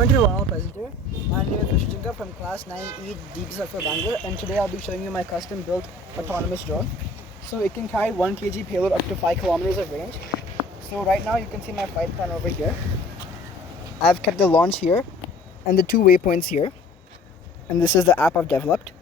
Going to our presenter. My name is Vishnu from class 9E DBSE for Bangalore, and today I'll be showing you my custom built autonomous drone. So it can carry 1 kg payload up to 5 kilometers of range. So right now you can see my flight plan over here. I've kept the launch here and the 2 waypoints here, and this is the app I've developed.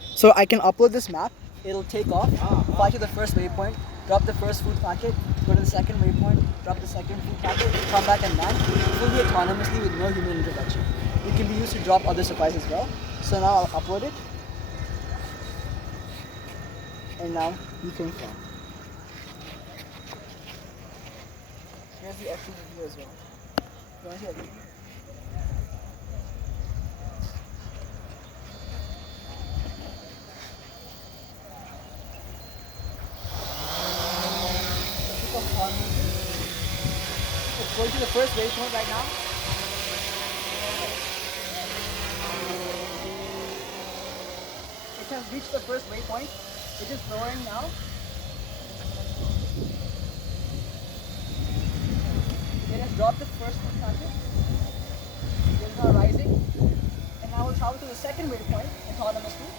So I can upload this map, it'll take off, fly to the first waypoint, drop the first food packet, go to the second waypoint, drop the second food packet, come back and land fully autonomously with no human intervention. It can be used to drop other supplies as well. So now I'll upload it. And now you can fly. Here's the FPV view as well. You want to see everything? It's going to the first waypoint right now. It has reached the first waypoint. It is lowering now. It has dropped the first food packet. It is now rising. And now we'll travel to the second waypoint autonomously.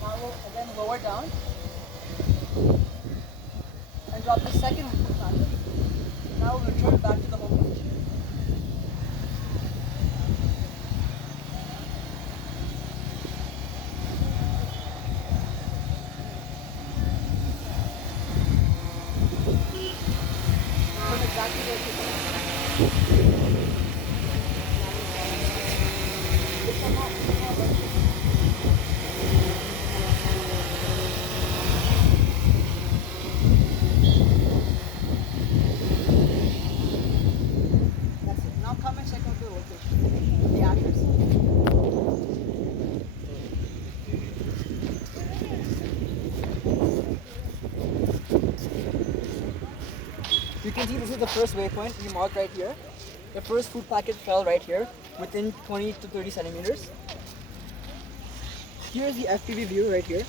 Now we'll again lower down and drop the second food packet. Now we'll return back to the home position. From exactly where it is. That's it. Now come and check out the location. The address. You can see this is the first waypoint we marked right here. The first food packet fell right here within 20 to 30 centimeters. Here's the FPV view right here.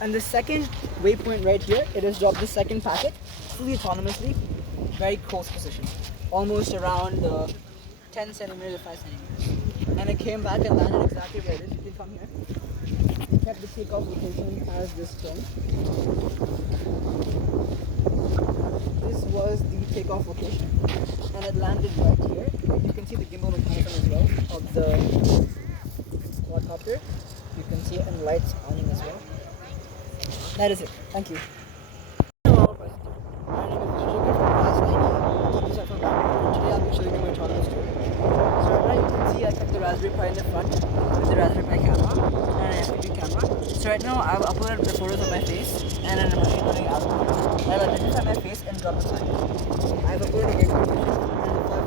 And the second waypoint right here, it has dropped the second packet fully autonomously, very close position, almost around 10 centimeters to 5 centimeters. And it came back and landed exactly where it is. You can come here. It kept the takeoff location as this turn. This was the takeoff location, and it landed right here. You can see the gimbal mechanism as well of the quadcopter. You can see it, and lights on as well. That is it. Thank you. Hello, President. My name is Vishnu from class 9E DBSE for Bangalore. Today I'll be showing you my autonomous drone. So right now you can see I kept the Raspberry Pi in the front with the Raspberry Pi camera and an FPV camera. So right now I've uploaded the photos of my face and a machine learning algorithm. I'll identify my face and drop the sign. I've uploaded a waypoint vision and the flight.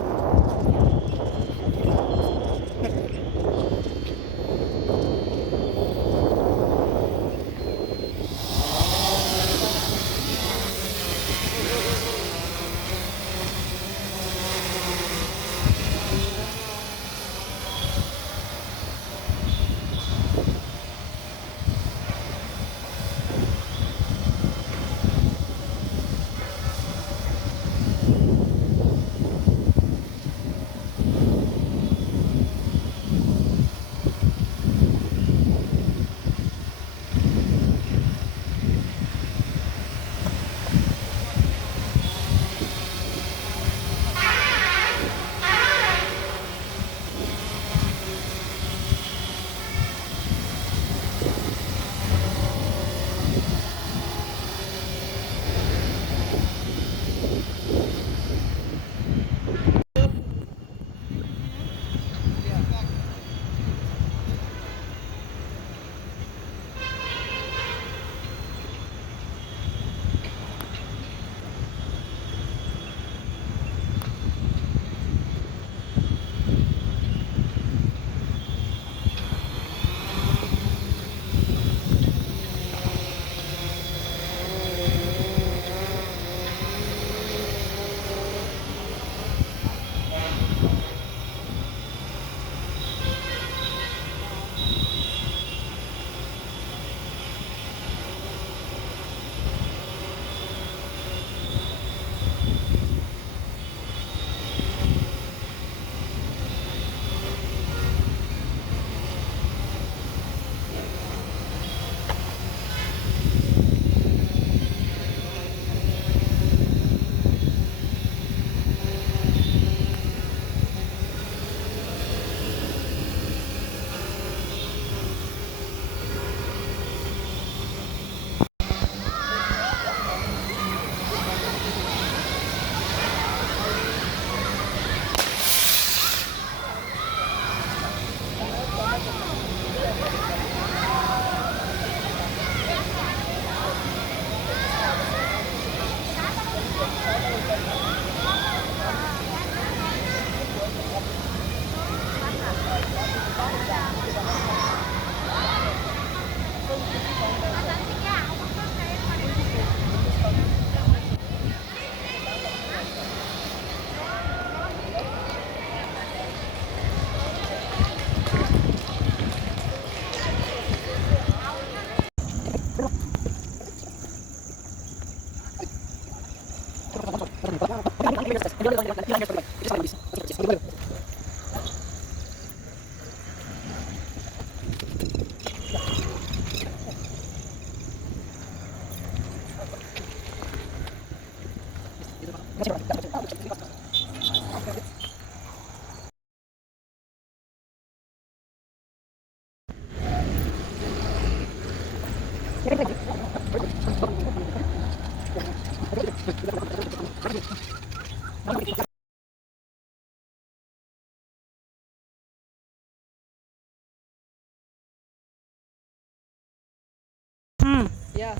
Yeah.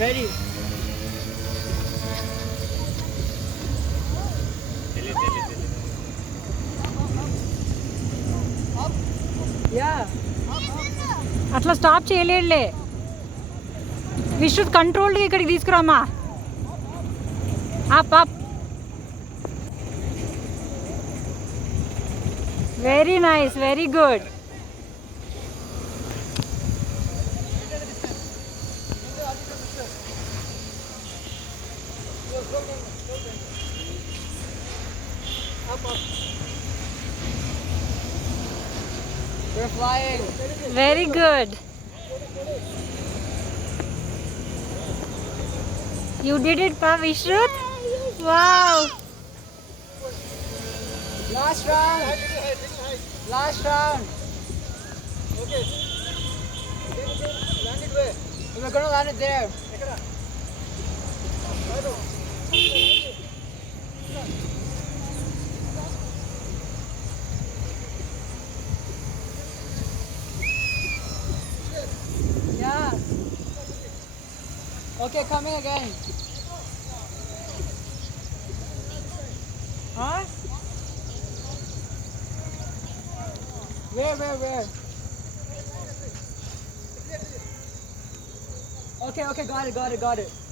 Ready. Yeah. అట్లా stop చేయలేడులే. విశ్రుత్ కంట్రోల్గా ఇక్కడికి తీసుకురామా. Up up. Very nice, very good. We're flying. Very good. You did it, Pa Vishrut. Wow. Last round. Last round. Okay. Land it where? We're gonna land it there. Yeah. Okay, coming again. Huh? Where? Okay, got it.